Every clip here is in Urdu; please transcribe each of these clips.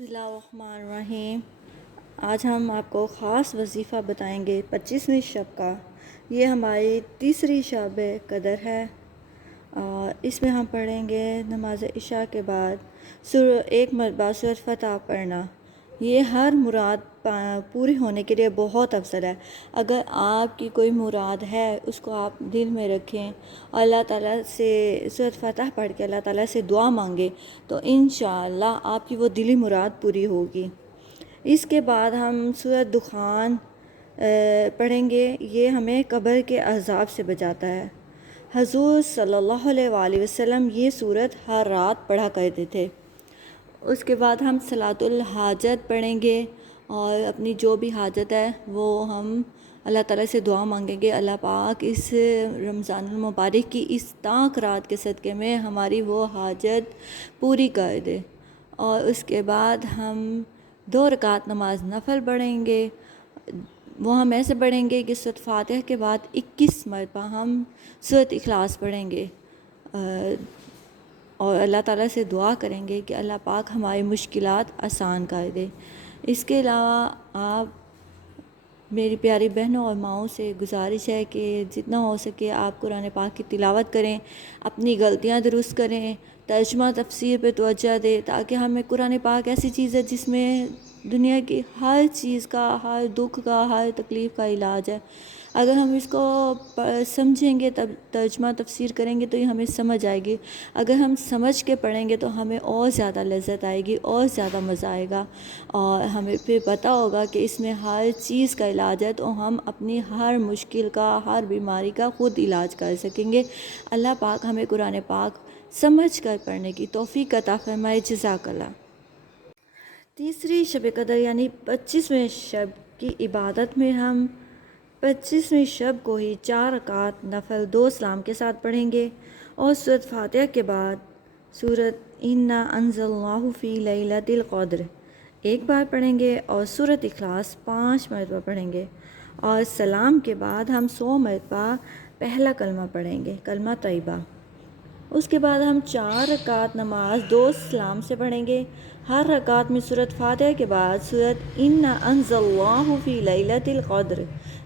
بسم اللہ الرحمن الرحیم۔ آج ہم آپ کو خاص وظیفہ بتائیں گے 25ویں شب کا۔ یہ ہماری تیسری شب قدر ہے۔ اس میں ہم پڑھیں گے نماز عشاء کے بعد ایک مرتبہ سورۃ فتح پڑھنا۔ یہ ہر مراد پوری ہونے کے لیے بہت افضل ہے۔ اگر آپ کی کوئی مراد ہے اس کو آپ دل میں رکھیں اور اللہ تعالیٰ سے سورۃ فتح پڑھ کے اللہ تعالیٰ سے دعا مانگیں تو انشاءاللہ آپ کی وہ دلی مراد پوری ہوگی۔ اس کے بعد ہم سورۃ دخان پڑھیں گے۔ یہ ہمیں قبر کے عذاب سے بچاتا ہے۔ حضور صلی اللہ علیہ وآلہ وسلم یہ سورت ہر رات پڑھا کرتے تھے۔ اس کے بعد ہم صلاۃ الحاجت پڑھیں گے اور اپنی جو بھی حاجت ہے وہ ہم اللہ تعالیٰ سے دعا مانگیں گے، اللہ پاک اس رمضان المبارک کی اس تاک رات کے صدقے میں ہماری وہ حاجت پوری کر دے۔ اور اس کے بعد ہم 2 رکعت نماز نفل پڑھیں گے۔ وہ ہم ایسے پڑھیں گے کہ سورۃ فاتحہ کے بعد 21 مرتبہ ہم سورۃ اخلاص پڑھیں گے اور اللہ تعالیٰ سے دعا کریں گے کہ اللہ پاک ہماری مشکلات آسان کر دے۔ اس کے علاوہ آپ میری پیاری بہنوں اور ماؤں سے گزارش ہے کہ جتنا ہو سکے آپ قرآن پاک کی تلاوت کریں، اپنی غلطیاں درست کریں، ترجمہ تفسیر پہ توجہ دیں، تاکہ ہمیں قرآن پاک ایسی چیز ہے جس میں دنیا کی ہر چیز کا، ہر دکھ کا، ہر تکلیف کا علاج ہے۔ اگر ہم اس کو سمجھیں گے تب ترجمہ تفسیر کریں گے تو یہ ہمیں سمجھ آئے گی۔ اگر ہم سمجھ کے پڑھیں گے تو ہمیں اور زیادہ لذت آئے گی، اور زیادہ مزہ آئے گا، اور ہمیں پھر پتہ ہوگا کہ اس میں ہر چیز کا علاج ہے، تو ہم اپنی ہر مشکل کا، ہر بیماری کا خود علاج کر سکیں گے۔ اللہ پاک ہمیں قرآن پاک سمجھ کر پڑھنے کی توفیق عطا فرمائے۔ جزاک اللہ۔ تیسری شب قدر یعنی 25ویں شب کی عبادت میں ہم 25ویں شب کو ہی 4 رکعت نفل 2 سلام کے ساتھ پڑھیں گے اور سورۃ فاتحہ کے بعد سورۃ انا انزلناہ فی لیلۃ القدر 1 بار پڑھیں گے اور سورۃ اخلاص 5 مرتبہ پڑھیں گے، اور سلام کے بعد ہم 100 مرتبہ پہلا کلمہ پڑھیں گے، کلمہ طیبہ۔ اس کے بعد ہم 4 رکعت نماز 2 سلام سے پڑھیں گے۔ ہر رکعت میں سورۃ فاتحہ کے بعد سورۃ انا انزلناہ فی لیلۃ القدر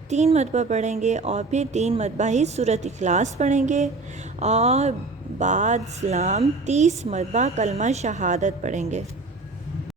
3 مرتبہ پڑھیں گے، اور پھر 3 مرتبہ ہی سورۃ اخلاص پڑھیں گے، اور بعد سلام 30 مرتبہ کلمہ شہادت پڑھیں گے۔